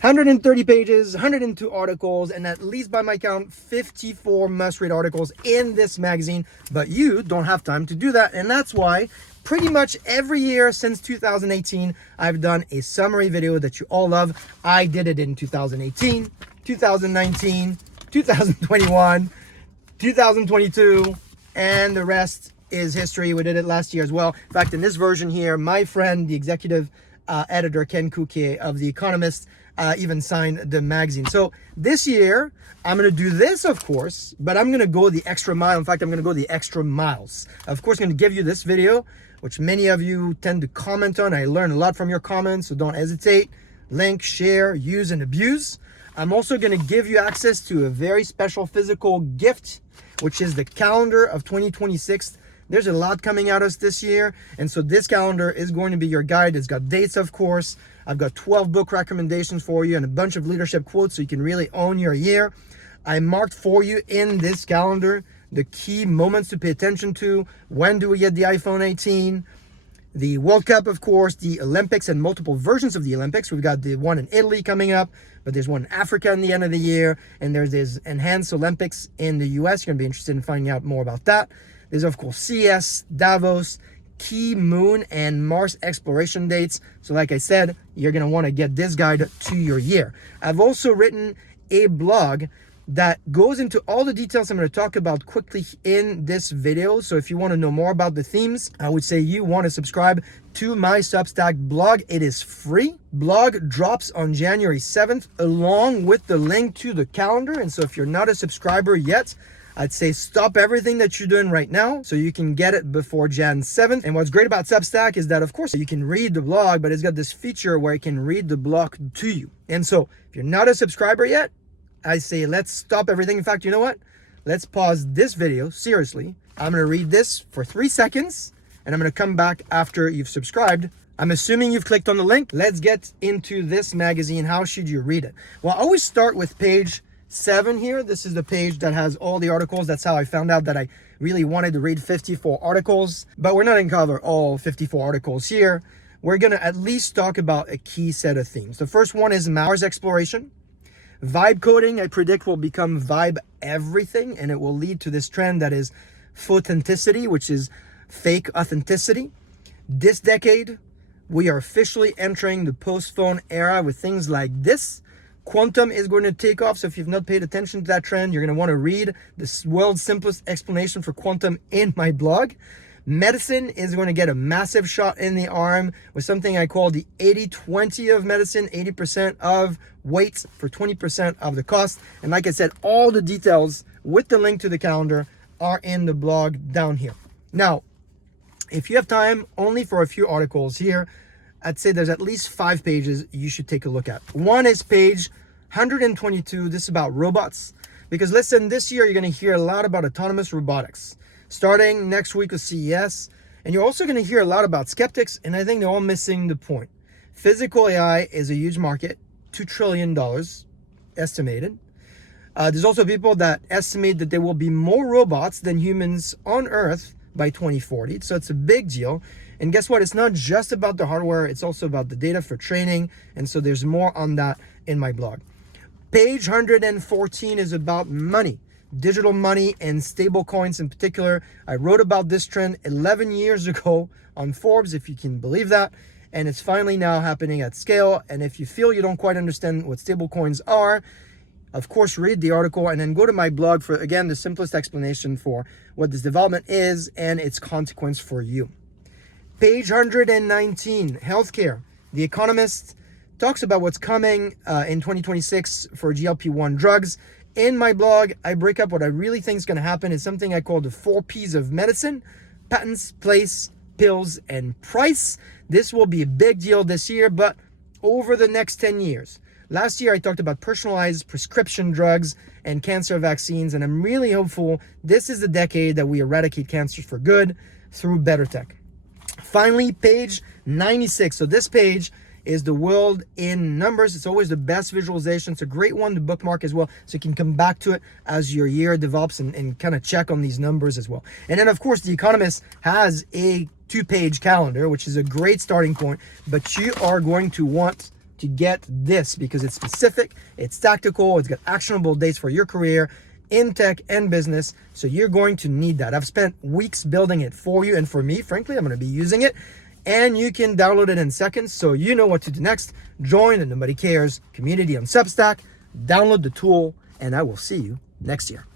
130 pages, 102 articles, and at least by my count, 54 must-read articles in this magazine. But you don't have time to do that, and that's why pretty much every year since 2018, I've done a summary video that you all love. I did it in 2018, 2019, 2021, 2022, and the rest is history. We did it last year as well. In fact, in this version here, my friend, the executive editor, Ken Kuke of The Economist, even signed the magazine. So this year, I'm going to do this, of course, but I'm going to go the extra mile. In fact, I'm going to go the extra miles. Of course, I'm going to give you this video, which many of you tend to comment on. I learn a lot from your comments, so don't hesitate. Link, share, use, and abuse. I'm also going to give you access to a very special physical gift, which is the calendar of 2026. There's a lot coming at us this year, and so this calendar is going to be your guide. It's got dates, of course. I've got 12 book recommendations for you and a bunch of leadership quotes so you can really own your year. I marked for you in this calendar the key moments to pay attention to. When do we get the iPhone 18? The World Cup, of course, the Olympics and multiple versions of the Olympics. We've got the one in Italy coming up, but there's one in Africa in the end of the year, and there's this enhanced Olympics in the US. You're going to be interested in finding out more about that. There's, of course, CS, Davos, key moon and Mars exploration dates. So like I said, you're going to want to get this guide to your year. I've also written a blog that goes into all the details I'm going to talk about quickly in this video. So if you want to know more about the themes, I would say you want to subscribe to my Substack blog. It is free. Blog drops on January 7th along with the link to the calendar. And so if you're not a subscriber yet, I'd say stop everything that you're doing right now so you can get it before Jan 7th. And what's great about Substack is that, of course, you can read the blog, but it's got this feature where it can read the blog to you. And so if you're not a subscriber yet, I say let's stop everything. In fact, you know what? Let's pause this video. Seriously, I'm going to read this for 3 seconds, and I'm going to come back after you've subscribed. I'm assuming you've clicked on the link. Let's get into this magazine. How should you read it? Well, I always start with page 7 here. This is the page that has all the articles. That's how I found out that I really wanted to read 54 articles, but we're not going to cover all 54 articles here. We're going to at least talk about a key set of themes. The first one is Mars exploration. Vibe coding, I predict, will become vibe everything, and it will lead to this trend that is photoauthenticity, which is fake authenticity. This decade, we are officially entering the post-phone era with things like this. Quantum is going to take off, so if you've not paid attention to that trend, you're going to want to read the world's simplest explanation for quantum in my blog. Medicine is going to get a massive shot in the arm with something I call the 80-20 of medicine, 80% of weight for 20% of the cost. And like I said, all the details with the link to the calendar are in the blog down here. Now, if you have time only for a few articles here, I'd say there's at least 5 pages you should take a look at. One is page 122. This is about robots. Because listen, this year you're going to hear a lot about autonomous robotics. Starting next week with CES. And you're also going to hear a lot about skeptics, and I think they're all missing the point. Physical AI is a huge market, $2 trillion estimated. There's also people that estimate that there will be more robots than humans on Earth by 2040. So it's a big deal. And guess what? It's not just about the hardware. It's also about the data for training. And so there's more on that in my blog. Page 114 is about money. Digital money and stable coins in particular. I wrote about this trend 11 years ago on Forbes, if you can believe that. And it's finally now happening at scale. And if you feel you don't quite understand what stable coins are, of course, read the article and then go to my blog for, again, the simplest explanation for what this development is and its consequence for you. Page 119, healthcare. The Economist talks about what's coming in 2026 for GLP-1 drugs. In my blog, I break up what I really think is going to happen. It's something I call the 4 Ps of medicine: patents, place, pills, and price. This will be a big deal this year, but over the next 10 years. Last year, I talked about personalized prescription drugs and cancer vaccines, and I'm really hopeful this is the decade that we eradicate cancer for good through better tech. Finally, page 96. So this page is the world in numbers. It's always the best visualization. It's a great one to bookmark as well, so you can come back to it as your year develops and kind of check on these numbers as well. And then, of course, The Economist has a 2-page calendar, which is a great starting point, but you are going to want to get this because it's specific, it's tactical, it's got actionable dates for your career in tech and business. So you're going to need that. I've spent weeks building it for you, and for me, frankly, I'm going to be using it. And you can download it in seconds, so you know what to do next. Join the Nobody Cares community on Substack, download the tool, and I will see you next year.